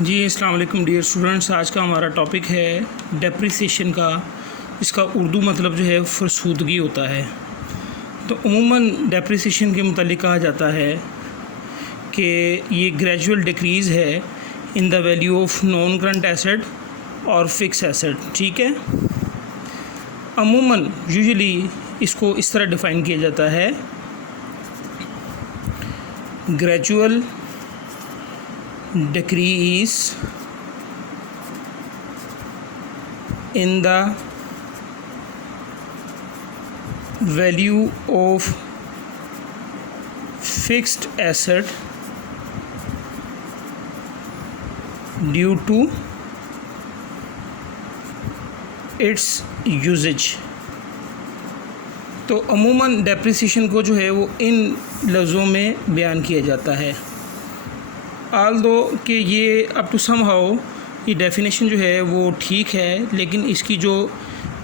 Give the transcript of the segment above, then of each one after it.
जी अस्सलाम वालेकुम dear students. आज का हमारा टॉपिक है डेप्रिसिएशन का। इसका उर्दू मतलब जो है फरसूदगी होता है। तो अमूमन डेप्रिसिएशन के मुतालिक कहा जाता है कि ये ग्रेजुअल डिक्रीज़ है in the value of non current asset और फिक्स एसेट। ठीक है, अमूमन यूजुअली इसको इस तरह डिफ़ाइन किया जाता है, gradual decrease in the value of fixed asset due to its usage। तो अमूमन डेप्रिसिएशन को जो है वो इन लफ्ज़ों में बयान किया जाता है। आल दो कि ये अप टू सम हाउ ये डेफिनेशन जो है वो ठीक है, लेकिन इसकी जो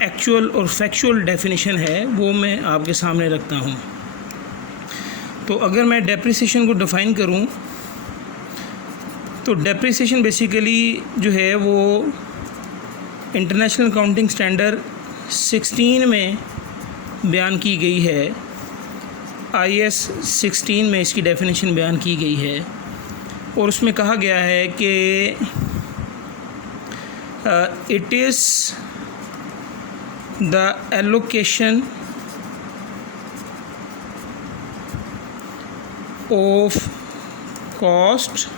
एक्चुअल और फैक्चुअल डेफिनेशन है वो मैं आपके सामने रखता हूँ। तो अगर मैं डेप्रिसिएशन को डिफ़ाइन करूँ तो डेप्रिसिएशन बेसिकली जो है वो इंटरनेशनल अकाउंटिंग स्टैंडर्ड 16 में बयान की गई है। IAS 16 में इसकी डेफिनेशन बयान की गई है और उसमें कहा गया है कि it is the allocation of cost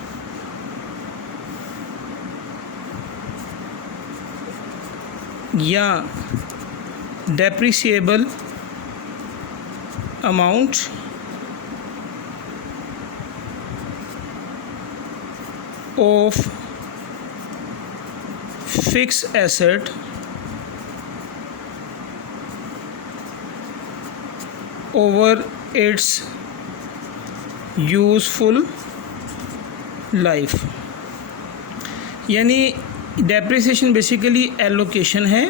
या depreciable amount of fixed asset over its useful life। यानी डेप्रिसिएशन बेसिकली एलोकेशन है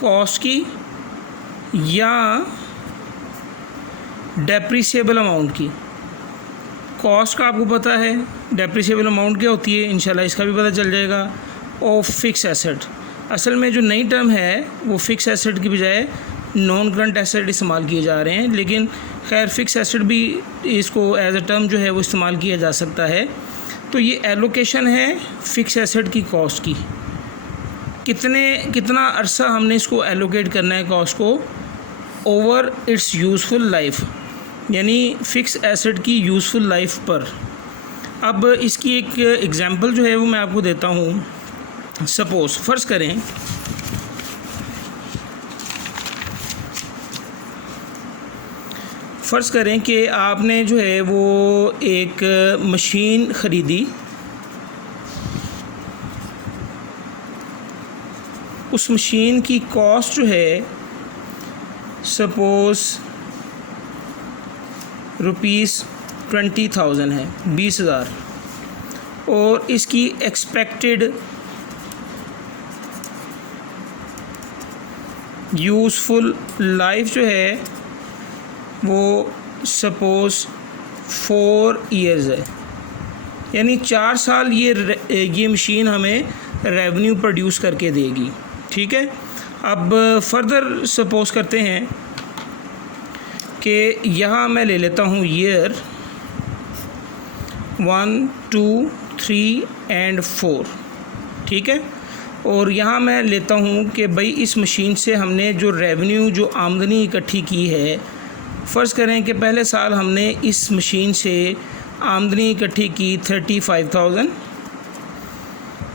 कॉस्ट की या डेप्रिसिएबल अमाउंट की। कॉस्ट का आपको पता है, डेप्रिसिएबल अमाउंट क्या होती है इंशाल्लाह इसका भी पता चल जाएगा। ऑफ फिक्स एसेट, असल में जो नई टर्म है वो फिक्स एसेट की बजाय नॉन करंट एसेट इस्तेमाल किए जा रहे हैं, लेकिन खैर फिक्स एसेट भी इसको एज अ टर्म जो है वो इस्तेमाल किया जा सकता है। तो ये एलोकेशन है फिक्स एसेट की कॉस्ट की, कितना अरसा हमने इसको एलोकेट करना है कॉस्ट को ओवर इट्स यूज़फुल लाइफ, यानी फ़िक्स एसेट की यूज़फुल लाइफ पर। अब इसकी एक एग्ज़ाम्पल जो है वो मैं आपको देता हूँ। सपोज़ फ़र्ज़ करें कि आपने जो है वो एक मशीन ख़रीदी। उस मशीन की कॉस्ट जो है सपोज़ ₹20,000 है, 20,000, और इसकी एक्सपेक्टेड यूज़फुल लाइफ जो है वो सपोज़ 4 इयर्स है, यानी 4 साल ये मशीन हमें रेवेन्यू प्रोड्यूस करके देगी। ठीक है, अब फर्दर सपोज़ करते हैं कि यहाँ मैं ले लेता हूँ ईयर 1, 2, 3 एंड 4। ठीक है, और यहाँ मैं लेता हूँ कि भाई इस मशीन से हमने जो रेवेन्यू जो आमदनी इकट्ठी की है, फ़र्ज़ करें कि पहले साल हमने इस मशीन से आमदनी इकट्ठी की 35,000।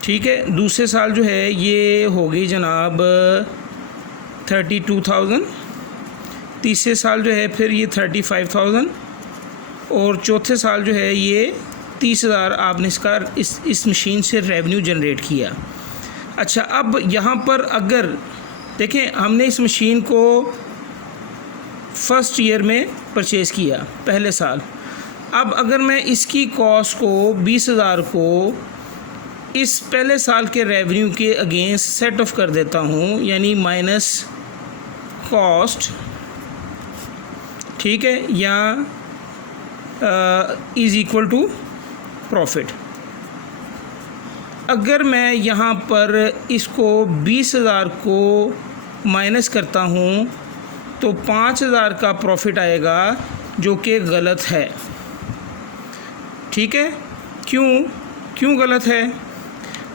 ठीक है, दूसरे साल जो है ये हो गई जनाब 32,000, तीसरे साल जो है फिर ये 35,000 और चौथे साल जो है ये 30,000 आपने इस मशीन से रेवेन्यू जनरेट किया। अच्छा, अब यहाँ पर अगर देखें हमने इस मशीन को फर्स्ट ईयर में परचेज़ किया पहले साल। अब अगर मैं इसकी कॉस्ट को 20,000 को इस पहले साल के रेवेन्यू के अगेंस्ट सेट ऑफ कर देता हूँ, यानी माइनस कॉस्ट, ठीक है, या इज़ इक्वल टू प्रॉफिट। अगर मैं यहाँ पर इसको 20,000 को माइनस करता हूँ तो 5,000 का प्रॉफिट आएगा, जो कि गलत है। ठीक है, क्यों गलत है?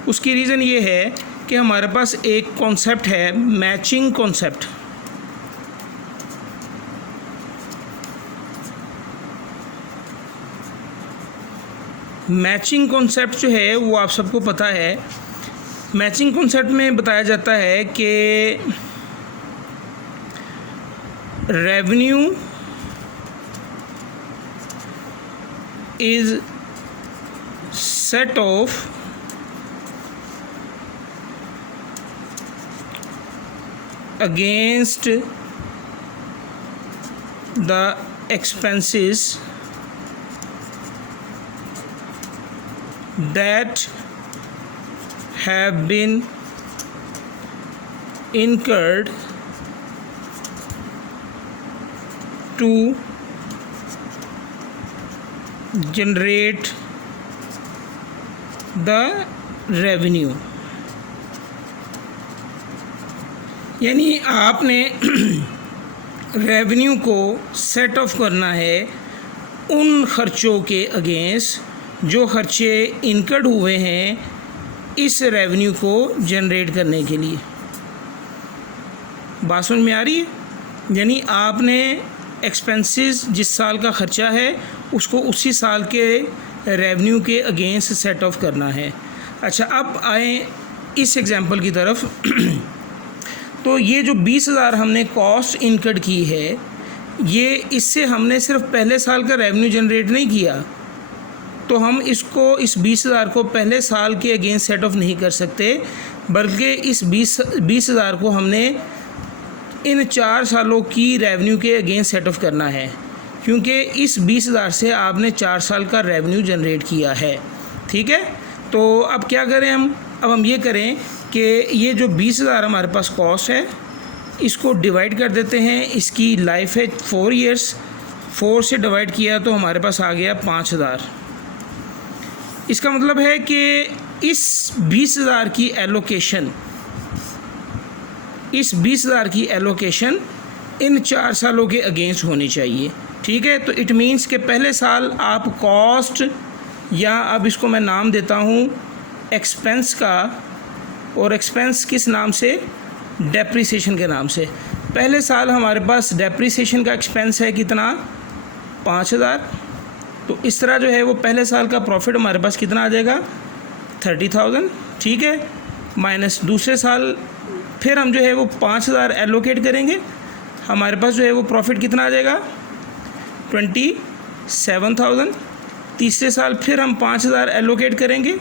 उसकी रीज़न ये है कि हमारे पास एक कॉन्सेप्ट है, मैचिंग कॉन्सेप्ट। मैचिंग कॉन्सेप्ट जो है वो आप सबको पता है। मैचिंग कॉन्सेप्ट में बताया जाता है कि revenue is set of against the expenses that have been incurred to generate the revenue। यानी आपने रेवेन्यू को सेट ऑफ करना है उन खर्चों के अगेंस्ट जो खर्चे इनकर्ड हुए हैं इस रेवेन्यू को जनरेट करने के लिए। बात समझ में आ रही है? यानी आपने एक्सपेंसेस जिस साल का ख़र्चा है उसको उसी साल के रेवेन्यू के अगेंस्ट सेट ऑफ करना है। अच्छा, अब आए इस एग्जांपल की तरफ। तो ये जो 20,000 हमने कॉस्ट इनकर्ड की है, ये इससे हमने सिर्फ पहले साल का रेवेन्यू जनरेट नहीं किया, तो हम इसको इस 20,000 को पहले साल के अगेंस्ट सेट ऑफ नहीं कर सकते, बल्कि इस 20,000 को हमने इन 4 सालों की रेवेन्यू के अगेंस्ट सेट ऑफ करना है, क्योंकि इस 20,000 से आपने 4 साल का रेवेन्यू जनरेट किया है। ठीक है, तो अब क्या करें अब हम ये करें कि ये जो 20,000 हमारे पास कॉस्ट है इसको डिवाइड कर देते हैं। इसकी लाइफ है 4 ईयर्स, 4 से डिवाइड किया तो हमारे पास आ गया 5,000। इसका मतलब है कि इस 20,000 की एलोकेशन इन 4 सालों के अगेंस्ट होनी चाहिए। ठीक है, तो इट मीन्स कि पहले साल आप कॉस्ट, या अब इसको मैं नाम देता हूँ एक्सपेंस का, और एक्सपेंस किस नाम से? डेप्रिसिएशन के नाम से। पहले साल हमारे पास डेप्रिसिएशन का एक्सपेंस है कितना? 5,000। तो इस तरह जो है वो पहले साल का प्रॉफिट हमारे पास कितना आ जाएगा? 30,000। ठीक है, माइनस दूसरे साल फिर हम जो है वो 5,000 एलोकेट करेंगे, हमारे पास जो है वो प्रॉफिट कितना आ जाएगा? 27,000। तीसरे साल फिर हम 5,000 एलोकेट करेंगे,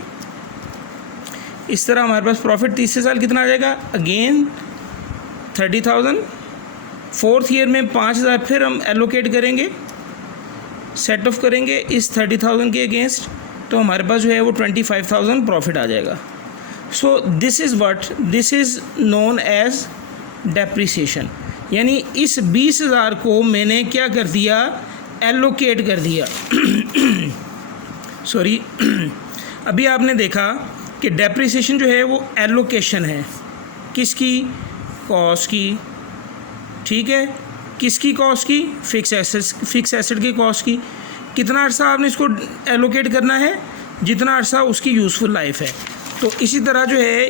इस तरह हमारे पास प्रॉफिट तीसरे साल कितना आ जाएगा? अगेन 30,000। फोर्थ ईयर में 5,000 फिर हम एलोकेट करेंगे, सेट ऑफ करेंगे इस 30,000 के अगेंस्ट, तो हमारे पास जो है वो 25,000 प्रॉफिट आ जाएगा। So this is known as depreciation. यानी इस 20,000 को मैंने क्या कर दिया? एलोकेट कर दिया। सॉरी, अभी आपने देखा कि डेप्रिसिएशन जो है वो एलोकेशन है किसकी? कॉस्ट की। ठीक है, किसकी कॉस्ट की? फिक्स एसेट की कॉस्ट की। कितना अर्सा आपने इसको एलोकेट करना है? जितना अर्सा उसकी यूज़फुल लाइफ है। तो इसी तरह जो है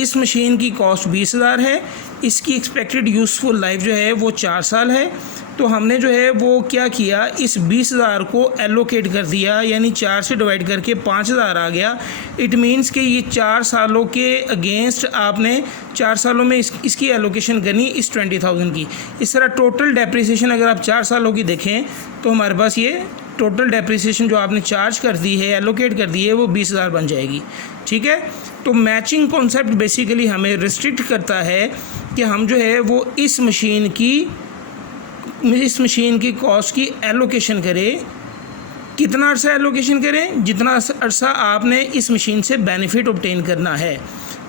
इस मशीन की कॉस्ट 20,000 है, इसकी एक्सपेक्टेड यूज़फुल लाइफ जो है वो 4 साल है। तो हमने जो है वो क्या किया? इस 20,000 को एलोकेट कर दिया, यानी 4 से डिवाइड करके 5,000 आ गया। इट मीन्स कि ये 4 सालों के अगेंस्ट आपने 4 सालों में इसकी एलोकेशन करनी इस 20,000 की। इस तरह टोटल डेप्रिसिएशन अगर आप 4 सालों की देखें तो हमारे पास ये टोटल डेप्रिसिएशन जो आपने चार्ज कर दी है, एलोकेट कर दी है, वो 20,000 बन जाएगी। ठीक है, तो मैचिंग कॉन्सेप्ट बेसिकली हमें रिस्ट्रिक्ट करता है कि हम जो है वो इस मशीन की कॉस्ट की एलोकेशन करें। कितना अर्सा एलोकेशन करें? जितना अर्सा आपने इस मशीन से बेनिफिट ऑब्टेन करना है।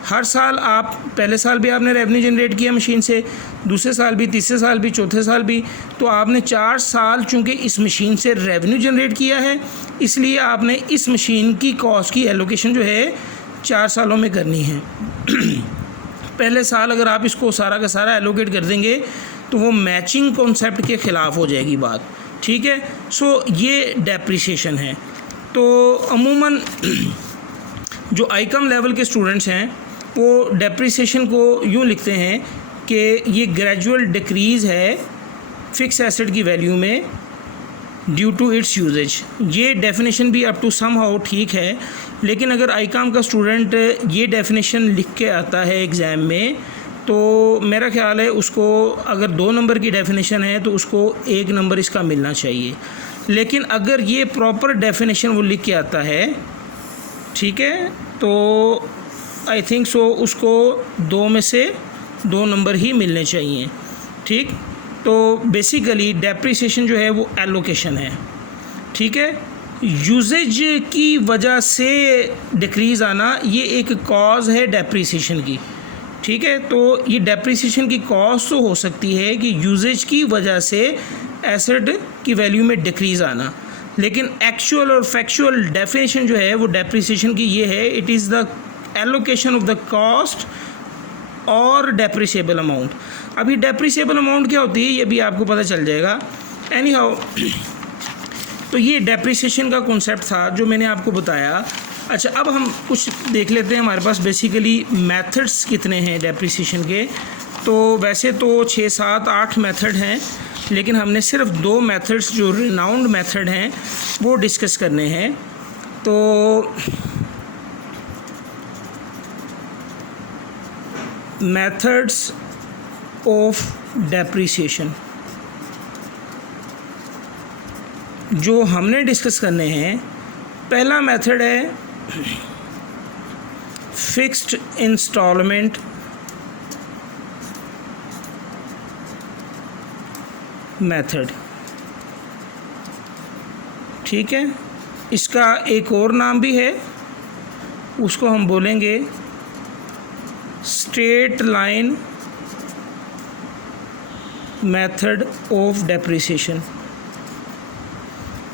हर साल आप पहले साल भी आपने रेवेन्यू जनरेट किया मशीन से, दूसरे साल भी, तीसरे साल भी, चौथे साल भी, तो आपने 4 साल चूँकि इस मशीन से रेवेन्यू जनरेट किया है, इसलिए आपने इस मशीन की कॉस्ट की एलोकेशन जो है 4 सालों में करनी है। पहले साल अगर आप इसको सारा का सारा एलोकेट कर देंगे तो वो मैचिंग कॉन्सेप्ट के ख़िलाफ़ हो जाएगी बात, ठीक है। सो ये डेप्रिसिएशन है। तो अमूमन जो आईकम लेवल के स्टूडेंट्स हैं वो डेप्रिसिएशन को यूँ लिखते हैं कि ये ग्रेजुअल डिक्रीज़ है फ़िक्स एसेट की वैल्यू में ड्यू टू इट्स यूजेज। ये डेफिनेशन भी अप टू सम हाउ ठीक है, लेकिन अगर आईकॉम का स्टूडेंट ये डेफिनेशन लिख के आता है एग्ज़ाम में तो मेरा ख्याल है उसको अगर 2 नंबर की डेफिनेशन है तो उसको 1 नंबर इसका मिलना चाहिए। लेकिन अगर ये प्रॉपर डेफिनेशन वो लिख के आता है, ठीक है, तो आई थिंक सो उसको 2 में से 2 नंबर ही मिलने चाहिए, ठीक। तो बेसिकली डेप्रिसिएशन जो है वो एलोकेशन है, ठीक है। यूजेज की वजह से डिक्रीज़ आना ये एक कॉज है डेप्रिसिएशन की, ठीक है। तो ये डेप्रिसिएशन की कॉज तो हो सकती है कि यूजेज की वजह से एसेट की वैल्यू में डिक्रीज़ आना, लेकिन एक्चुअल और फैक्चुअल डेफिनेशन जो है वो डेप्रिसिएशन की ये है, it is the allocation of the cost और डेप्रिसिएबल अमाउंट। अभी डेप्रिसिएबल अमाउंट क्या होती है ये भी आपको पता चल जाएगा। एनी हाउ, तो ये डेप्रिसिएशन का कॉन्सेप्ट था जो मैंने आपको बताया। अच्छा, अब हम कुछ देख लेते हैं हमारे पास बेसिकली मेथड्स कितने हैं डेप्रिसिएशन के। तो वैसे तो 6, 7, 8 मेथड हैं, लेकिन हमने सिर्फ 2 मेथड्स जो रिनाउंड मेथड हैं वो डिस्कस करने हैं। तो मेथड्स ऑफ डेप्रिसिएशन जो हमने डिस्कस करने हैं, पहला मेथड है फिक्स्ड इंस्टॉलमेंट मेथड, ठीक है। इसका एक और नाम भी है, उसको हम बोलेंगे straight line method of depreciation.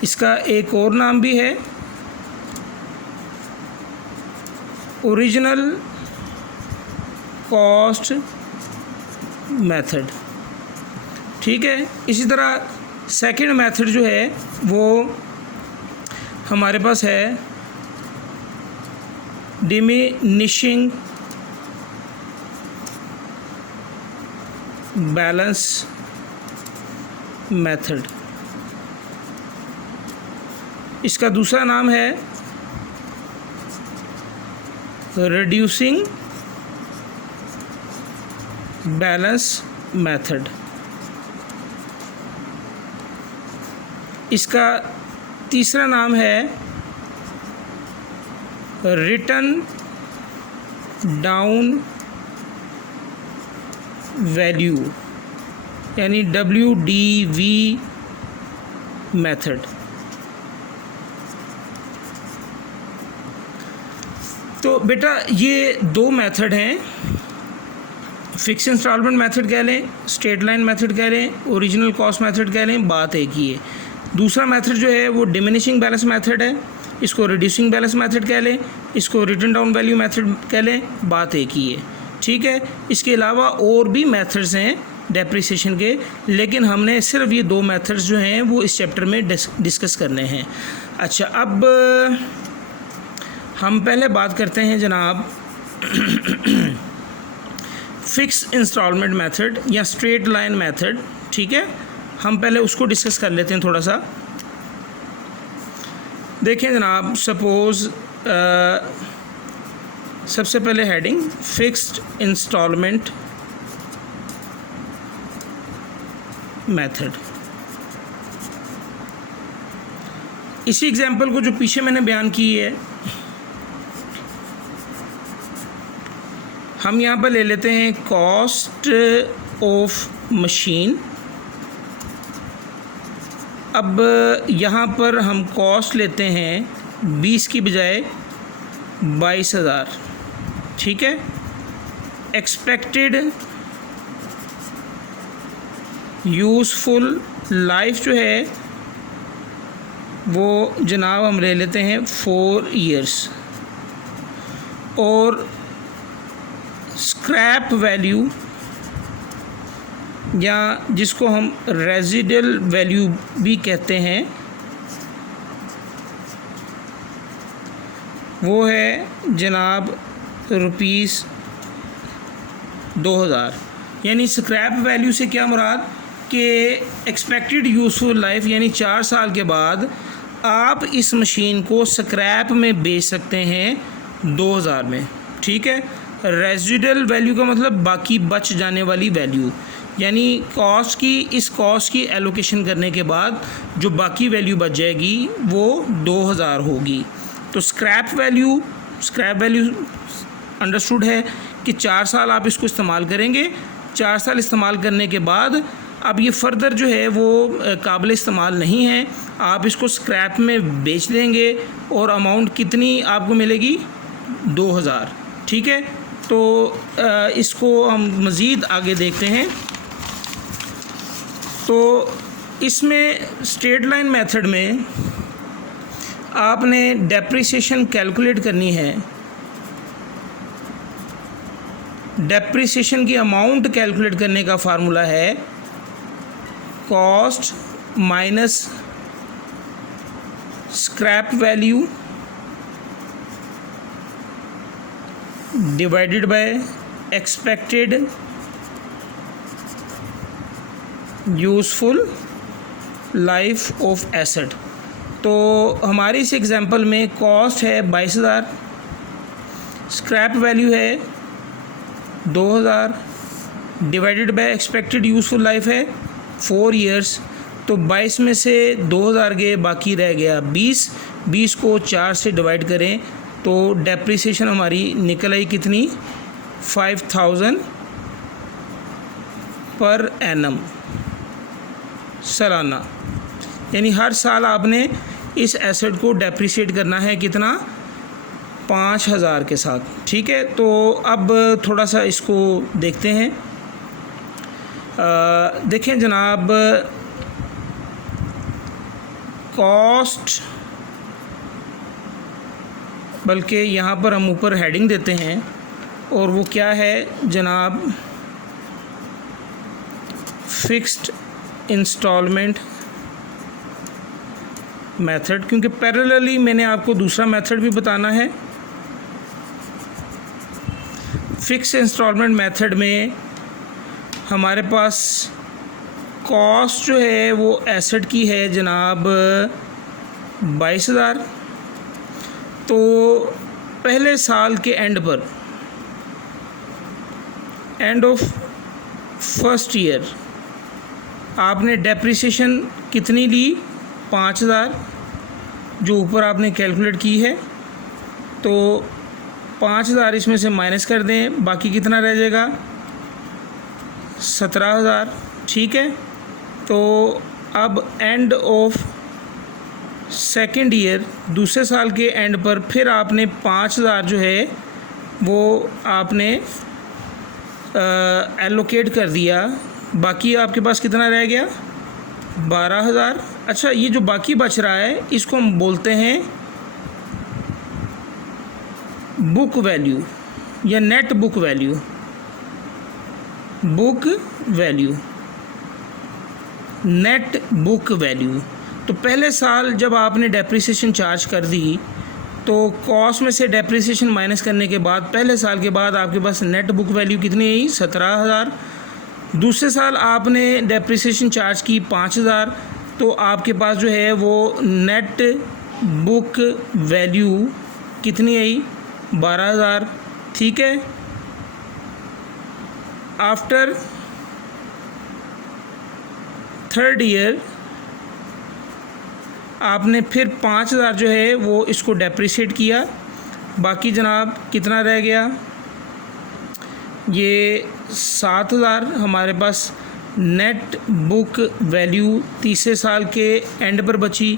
इसका एक और नाम भी है ओरिजिनल कॉस्ट मेथड, ठीक है। इसी तरह सेकंड मेथड जो है वो हमारे पास है डिमिनिशिंग बैलेंस मेथड। इसका दूसरा नाम है रिड्यूसिंग बैलेंस मेथड। इसका तीसरा नाम है रिटन डाउन वैल्यू यानी WDV मेथड। तो बेटा ये 2 मेथड हैं, फिक्स इंस्टॉलमेंट मेथड कह लें, स्ट्रेट लाइन मेथड कह लें, ओरिजिनल कॉस्ट मेथड कह लें, बात एक ही है। दूसरा मेथड जो है वो डिमिनिशिंग बैलेंस मेथड है, इसको रिड्यूसिंग बैलेंस मेथड कह लें, इसको रिटन डाउन वैल्यू मेथड कह लें, बात एक ही है, ठीक है। इसके अलावा और भी मेथड्स हैं डेप्रिसिएशन के, लेकिन हमने सिर्फ ये 2 मेथड्स जो हैं वो इस चैप्टर में डिस्कस करने हैं। अच्छा, अब हम पहले बात करते हैं जनाब फिक्स इंस्टॉलमेंट मेथड या स्ट्रेट लाइन मेथड, ठीक है। हम पहले उसको डिस्कस कर लेते हैं थोड़ा सा। देखें जनाब, सपोज़ सबसे पहले हेडिंग फिक्स्ड इंस्टॉलमेंट मेथड। इसी एग्जाम्पल को जो पीछे मैंने बयान की है हम यहाँ पर ले लेते हैं कॉस्ट ऑफ मशीन। अब यहाँ पर हम कॉस्ट लेते हैं 20 की बजाय 22,000, ठीक है। एक्सपेक्टेड यूज़फुल लाइफ जो है वो जनाब हम ले लेते हैं 4 ईयर्स। और स्क्रैप वैल्यू या जिसको हम रेजिडुअल वैल्यू भी कहते हैं वो है जनाब रुपीस 2000। यानी स्क्रैप वैल्यू से क्या मुराद कि एक्सपेक्टेड यूज़फुल लाइफ यानी 4 साल के बाद आप इस मशीन को स्क्रैप में बेच सकते हैं 2000 में। ठीक है। रेजिडुअल वैल्यू का मतलब बाकी बच जाने वाली वैल्यू, यानी इस कॉस्ट की एलोकेशन करने के बाद जो बाकी वैल्यू बच जाएगी वो 2000 होगी। तो स्क्रैप वैल्यू अंडरस्टूड है कि 4 साल आप इसको इस्तेमाल करेंगे। 4 साल इस्तेमाल करने के बाद अब ये फ़र्दर जो है वो काबिल इस्तेमाल नहीं है, आप इसको स्क्रैप में बेच देंगे और अमाउंट कितनी आपको मिलेगी 2000। ठीक है। तो इसको हम मज़ीद आगे देखते हैं। तो इसमें स्ट्रेट लाइन मेथड में आपने डेप्रिसिएशन कैलकुलेट करनी है। डेप्रिसिएशन की अमाउंट कैलकुलेट करने का फार्मूला है cost minus scrap value divided bye expected useful life of asset. तो हमारी इस एग्ज़ाम्पल में कॉस्ट है 22,000, स्क्रैप वैल्यू है 2000 divided by expected useful life है 4 ईयर्स। तो 22 में से 2000 गए, बाकी रह गया 20 को 4 से डिवाइड करें तो डेप्रिसिएशन हमारी निकल आई कितनी 5000 पर एनम सालाना। यानी हर साल आपने इस एसेट को डेप्रिसिएट करना है कितना 5000 के साथ। ठीक है। तो अब थोड़ा सा इसको देखते हैं। देखें जनाब, कॉस्ट, बल्कि यहाँ पर हम ऊपर हेडिंग देते हैं और वो क्या है जनाब, फिक्स्ड इंस्टॉलमेंट मेथड, क्योंकि पैरेलली मैंने आपको दूसरा मेथड भी बताना है। फिक्स इंस्टॉलमेंट मेथड में हमारे पास कॉस्ट जो है वो एसेट की है जनाब 22,000। तो पहले साल के एंड पर, एंड ऑफ फर्स्ट ईयर, आपने डेप्रिसिएशन कितनी ली 5000 जो ऊपर आपने कैलकुलेट की है। तो 5000 इसमें से माइनस कर दें, बाकी कितना रह जाएगा 17,000। ठीक है। तो अब एंड ऑफ सेकेंड ईयर, दूसरे साल के एंड पर फिर आपने 5000 जो है वो आपने एलोकेट कर दिया, बाकी आपके पास कितना रह गया 12,000। अच्छा, ये जो बाकी बच रहा है इसको हम बोलते हैं बुक वैल्यू या net book value. Net book value. तो पहले साल जब आपने डेप्रिसिएशन चार्ज कर दी तो कॉस्ट में से डेप्रिसिएशन माइनस करने के बाद पहले साल के बाद आपके पास नेट बुक वैल्यू कितनी आई 17,000। दूसरे साल आपने डेप्रिसिएशन चार्ज की 5,000, तो आपके पास जो है वो नेट बुक वैल्यू कितनी आई 12,000। ठीक है। आफ्टर थर्ड ईयर आपने फिर 5,000 जो है वो इसको डेप्रिसिएट किया, बाकी जनाब कितना रह गया, ये 7,000 हमारे पास नेट बुक वैल्यू तीसरे साल के एंड पर बची।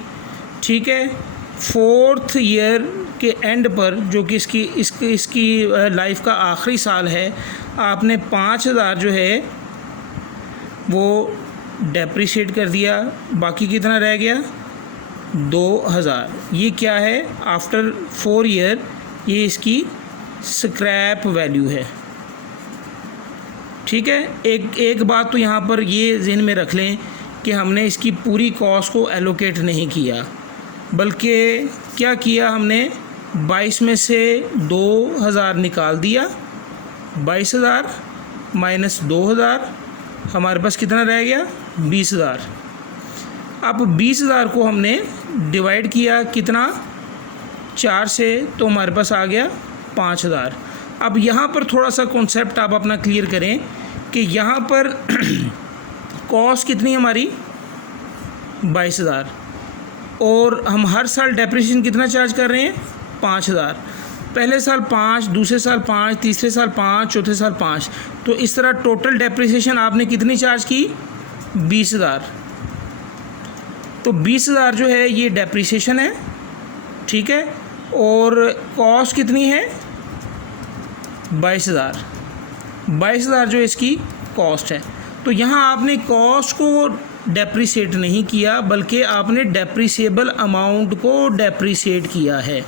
ठीक है। फोर्थ ईयर के एंड पर, जो कि इसकी लाइफ का आखिरी साल है, आपने 5,000 जो है वो डेप्रिसिएट कर दिया, बाकी कितना रह गया 2,000। ये क्या है आफ्टर 4 ईयर, ये इसकी स्क्रैप वैल्यू है। ठीक है, एक बात तो यहाँ पर ये ज़हन में रख लें कि हमने इसकी पूरी कॉस्ट को एलोकेट नहीं किया, बल्कि क्या किया हमने 22 में से 2000 निकाल दिया, 22,000 माइनस 2000, हमारे पास कितना रह गया 20,000। अब 20,000 को हमने डिवाइड किया कितना 4 से, तो हमारे पास आ गया 5,000। अब यहाँ पर थोड़ा सा कॉन्सेप्ट आप अपना क्लियर करें कि यहाँ पर कॉस्ट कितनी हमारी 22,000 और हम हर साल डेप्रिसिएशन कितना चार्ज कर रहे हैं 5,000। पहले साल 5, दूसरे साल 5, तीसरे साल 5, चौथे साल 5, तो इस तरह टोटल डेप्रिसिएशन आपने कितनी चार्ज की 20,000। तो 20,000 जो है ये डेप्रिसिएशन है, ठीक है, और कॉस्ट कितनी है 22,000 जो इसकी कॉस्ट है। तो यहाँ आपने कॉस्ट को डेप्रिसिएट नहीं किया, बल्कि आपने डेप्रिसिएबल अमाउंट को डेप्रिसिएट किया है,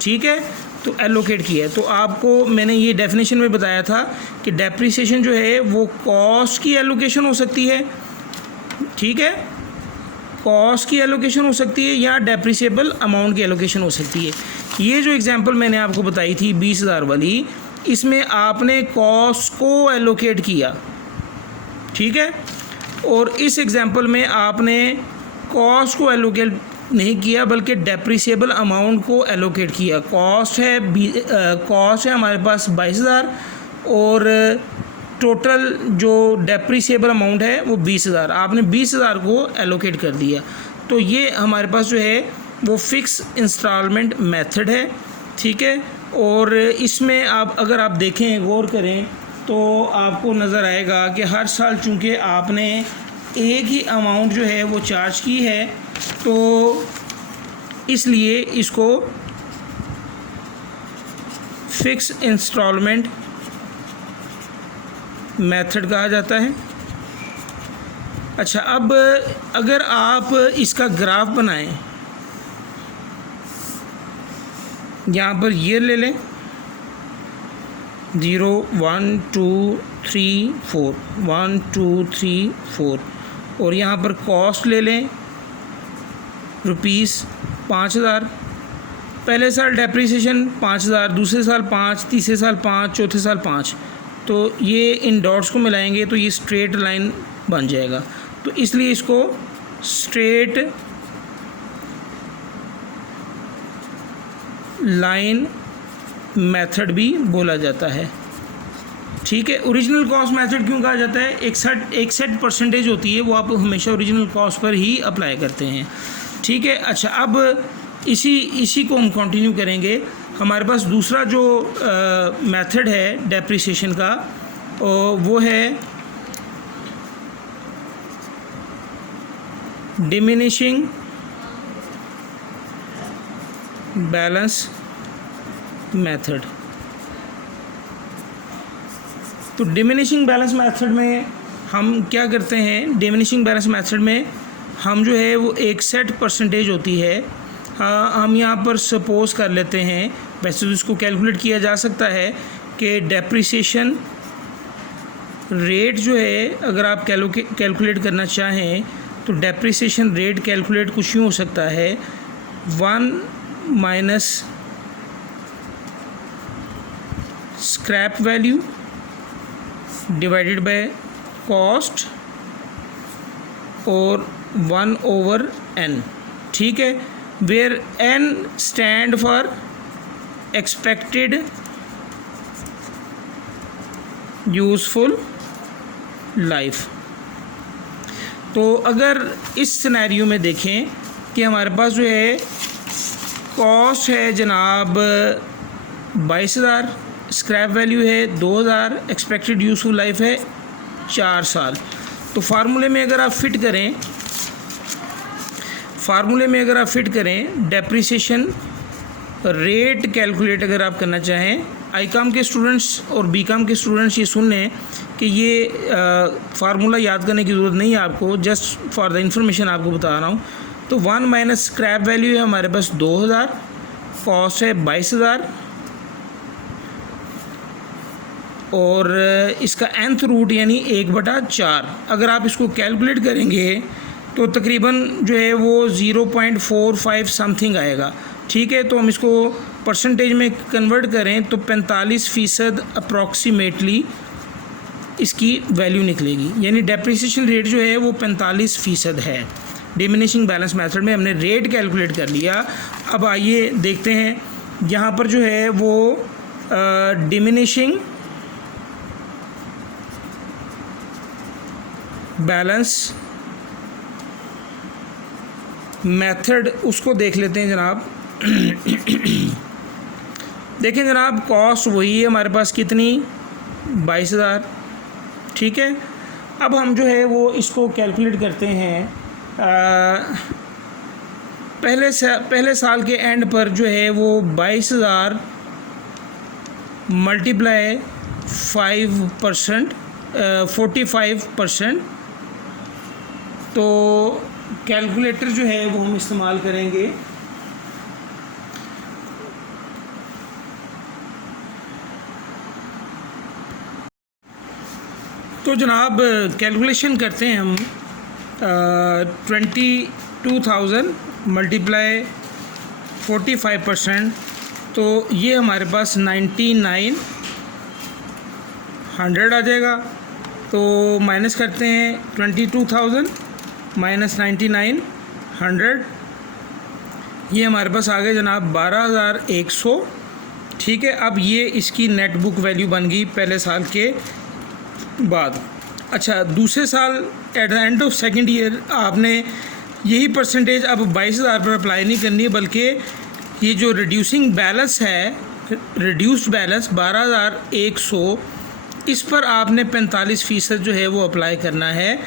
ठीक है, तो एलोकेट किया है। तो आपको मैंने ये डेफिनेशन में बताया था कि डेप्रिसिएशन जो है वो कॉस्ट की एलोकेशन हो सकती है, ठीक है, कॉस्ट की एलोकेशन हो सकती है या डेप्रिसिएबल अमाउंट की एलोकेशन हो सकती है। ये जो एग्जांपल मैंने आपको बताई थी 20,000 वाली, इसमें आपने कॉस्ट को एलोकेट किया, ठीक है, और इस एग्जांपल में आपने कॉस्ट को एलोकेट नहीं किया बल्कि डेप्रिसिएबल अमाउंट को एलोकेट किया। कॉस्ट है हमारे पास 22,000 और टोटल जो डेप्रिसिएबल अमाउंट है वो 20,000, आपने 20,000 को एलोकेट कर दिया। तो ये हमारे पास जो है वो फिक्स इंस्टॉलमेंट मेथड है, ठीक है, और इसमें अगर आप देखें गौर करें तो आपको नज़र आएगा कि हर साल चूँकि आपने एक ही अमाउंट जो है वो चार्ज की है, तो इसलिए इसको फिक्स इंस्टॉलमेंट मेथड कहा जाता है। अच्छा, अब अगर आप इसका ग्राफ बनाएं, यहाँ पर ईयर ले लें 0, 1, 2, 3, 4, 1, 2, 3, 4, और यहाँ पर कॉस्ट ले लें रुपीस 5,000। पहले साल डेप्रिसिएशन 5,000, दूसरे साल 5, तीसरे साल 5, चौथे साल 5, तो ये इन डॉट्स को मिलाएंगे तो ये स्ट्रेट लाइन बन जाएगा। तो इसलिए इसको स्ट्रेट लाइन मेथड भी बोला जाता है, ठीक है। ओरिजिनल कॉस्ट मेथड क्यों कहा जाता है? एक सेट परसेंटेज होती है, वो आप हमेशा ओरिजिनल कॉस्ट पर ही अप्लाई करते हैं, ठीक है। अच्छा, अब इसी को हम कंटिन्यू करेंगे। हमारे पास दूसरा जो मेथड है डेप्रिसिएशन का, वो है डिमिनिशिंग बैलेंस मेथड। तो डिमिनिशिंग बैलेंस मेथड में हम क्या करते हैं? डिमिनिशिंग बैलेंस मेथड में हम जो है वो एक सेट परसेंटेज होती है, हम यहाँ पर सपोज कर लेते हैं, वैसे तो इसको कैलकुलेट किया जा सकता है कि डेप्रिसिएशन रेट जो है, अगर आप कैलकुलेट करना चाहें तो डेप्रिसिएशन रेट कैलकुलेट कुछ यूँ हो सकता है 1 minus scrap value divided by cost और 1/n, ठीक है, where n stand for expected useful life. तो अगर इस सिनेरियो में देखें कि हमारे पास जो है कॉस्ट है जनाब 22,000, स्क्रैप वैल्यू है 2,000, एक्सपेक्टेड यूज़फुल लाइफ है 4 साल। तो फार्मूले में अगर आप फिट करें डेप्रिसिएशन रेट कैलकुलेट अगर आप करना चाहें, आई काम के स्टूडेंट्स और बी काम के स्टूडेंट्स ये सुन लें कि ये फार्मूला याद करने की ज़रूरत नहीं है आपको, जस्ट फॉर द इंफॉर्मेशन आपको बता रहा हूँ। तो 1 माइनस स्क्रैप वैल्यू है हमारे पास 2,000, कॉस्ट है 22,000 और इसका nth रूट यानी 1/4। अगर आप इसको कैलकुलेट करेंगे तो तकरीबन जो है वो 0.45 समथिंग आएगा। ठीक है, तो हम इसको परसेंटेज में कन्वर्ट करें तो 45% अप्रॉक्सीमेटली इसकी वैल्यू निकलेगी, यानी डेप्रिसिएशन रेट जो है वो 45% है। डिमिनिशिंग बैलेंस मेथड में हमने रेट कैलकुलेट कर लिया। अब आइए देखते हैं यहाँ पर जो है वो डिमिनिशिंग बैलेंस मेथड उसको देख लेते हैं जनाब। देखें जनाब, कॉस्ट वही है हमारे पास कितनी, 22,000। ठीक है, अब हम जो है वो इसको कैलकुलेट करते हैं। पहले साल के एंड पर जो है वो 22,000 मल्टीप्लाई 5% 45%। तो कैलकुलेटर जो है वो हम इस्तेमाल करेंगे। तो जनाब कैलकुलेशन करते हैं हम 22,000 मल्टीप्लाई 45%, तो ये हमारे पास 9900 आ जाएगा। तो माइनस करते हैं 22,000 माइनस 9900, ये हमारे पास आ गए जनाब 12,100। ठीक है, अब ये इसकी नेट बुक वैल्यू बन गई पहले साल के बाद। अच्छा, दूसरे साल at the end of second year आपने यही परसेंटेज अब 22,000 पर अप्लाई नहीं करनी है, बल्कि ये जो रिड्यूसिंग बैलेंस है, रिड्यूस्ड बैलेंस 12,100, इस पर आपने 45% जो है वो अप्लाई करना है।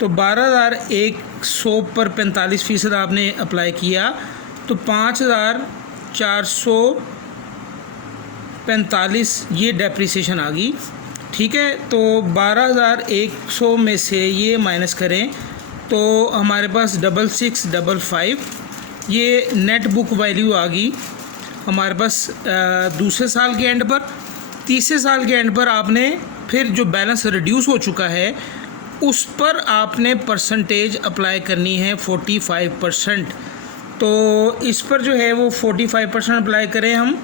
तो 12,100 पर 45% आपने अप्लाई किया तो 5,445 ये डेप्रिसिएशन आ गई। ठीक है, तो 12,100 में से ये माइनस करें तो हमारे पास 6655 ये नेट बुक वैल्यू आ गई हमारे पास दूसरे साल के एंड पर। तीसरे साल के एंड पर आपने फिर जो बैलेंस रिड्यूस हो चुका है उस पर आपने परसेंटेज अप्लाई करनी है 45%। तो इस पर जो है वो 45% अप्लाई करें हम,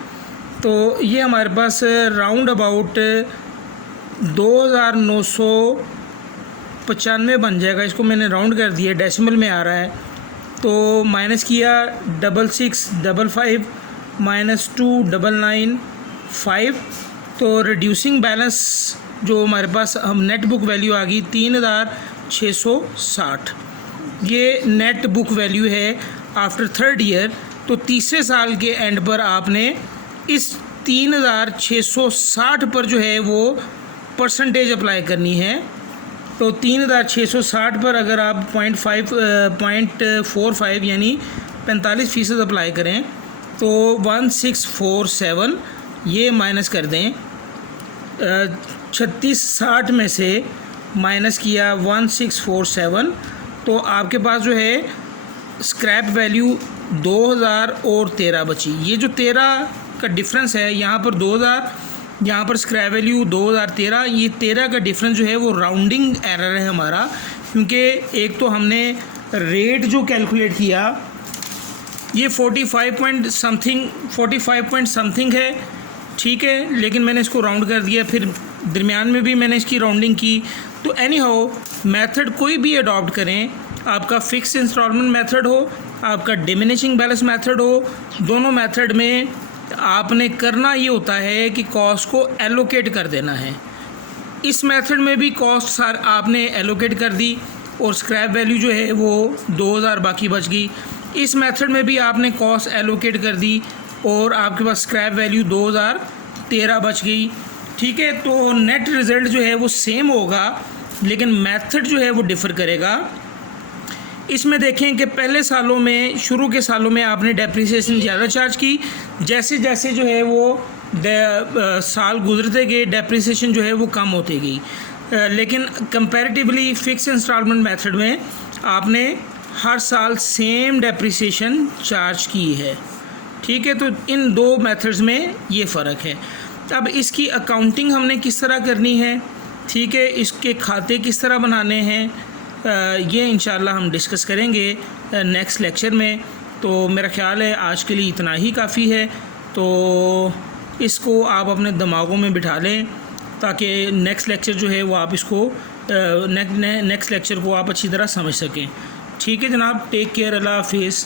तो ये हमारे पास राउंड अबाउट 2,995 बन जाएगा। इसको मैंने राउंड कर दिया, डेसिमल में आ रहा है। तो माइनस किया 6655 माइनस 2995, तो रिड्यूसिंग बैलेंस जो हमारे पास हम नेट बुक वैल्यू आ गई 3,660। ये नेट बुक वैल्यू है आफ्टर थर्ड ईयर। तो तीसरे साल के एंड पर आपने इस 3,660 पर जो है वो परसेंटेज अप्लाई करनी है। तो 3,660 पर अगर आप 0.45 यानी 45% अप्लाई करें तो 1647, ये माइनस कर दें 3660 में से माइनस किया 1647, तो आपके पास जो है स्क्रैप वैल्यू 2,000 और 13 बची। ये जो 13 का डिफरेंस है, यहाँ पर 2,000, यहाँ पर स्क्रैप वैल्यू 2013, ये 13 का डिफरेंस जो है वो राउंडिंग एरर है हमारा, क्योंकि एक तो हमने रेट जो कैलकुलेट किया ये 45 पॉइंट समथिंग है। ठीक है, लेकिन मैंने इसको राउंड कर दिया, फिर दरमियान में भी मैंने इसकी राउंडिंग की। तो एनी हाउ मेथड कोई भी अडॉप्ट करें, आपका फिक्स इंस्टॉलमेंट मेथड हो, आपका डिमिनिशिंग बैलेंस मेथड हो, दोनों मेथड में आपने करना ये होता है कि कॉस्ट को एलोकेट कर देना है। इस मेथड में भी कॉस्ट आपने एलोकेट कर दी और स्क्रैप वैल्यू जो है वो 2,000 बाकी बच गई। इस मेथड में भी आपने कॉस्ट एलोकेट कर दी और आपके पास स्क्रैप वैल्यू 2013 बच गई। ठीक है, तो नेट रिज़ल्ट जो है वो सेम होगा, लेकिन मेथड जो है वो डिफ़र करेगा। इसमें देखें कि पहले सालों में, शुरू के सालों में आपने डेप्रिसिएशन ज़्यादा चार्ज की, जैसे जैसे जो है वो साल गुजरते गए डेप्रिसिएशन जो है वो कम होती गई। लेकिन कंपैरेटिवली फ़िक्स इंस्टॉलमेंट मेथड में आपने हर साल सेम डेप्रिसिएशन चार्ज की है। ठीक है, तो इन दो मेथड्स में ये फ़र्क है। अब इसकी अकाउंटिंग हमने किस तरह करनी है, ठीक है, इसके खाते किस तरह बनाने हैं, ये इंशाल्लाह हम डिस्कस करेंगे नेक्स्ट लेक्चर में। तो मेरा ख्याल है आज के लिए इतना ही काफ़ी है। तो इसको आप अपने दिमागों में बिठा लें ताकि नेक्स्ट लेक्चर जो है वो आप इसको नेक्स्ट लेक्चर को आप अच्छी तरह समझ सकें। ठीक है जनाब, टेक केयर, अल्लाह हाफिज़।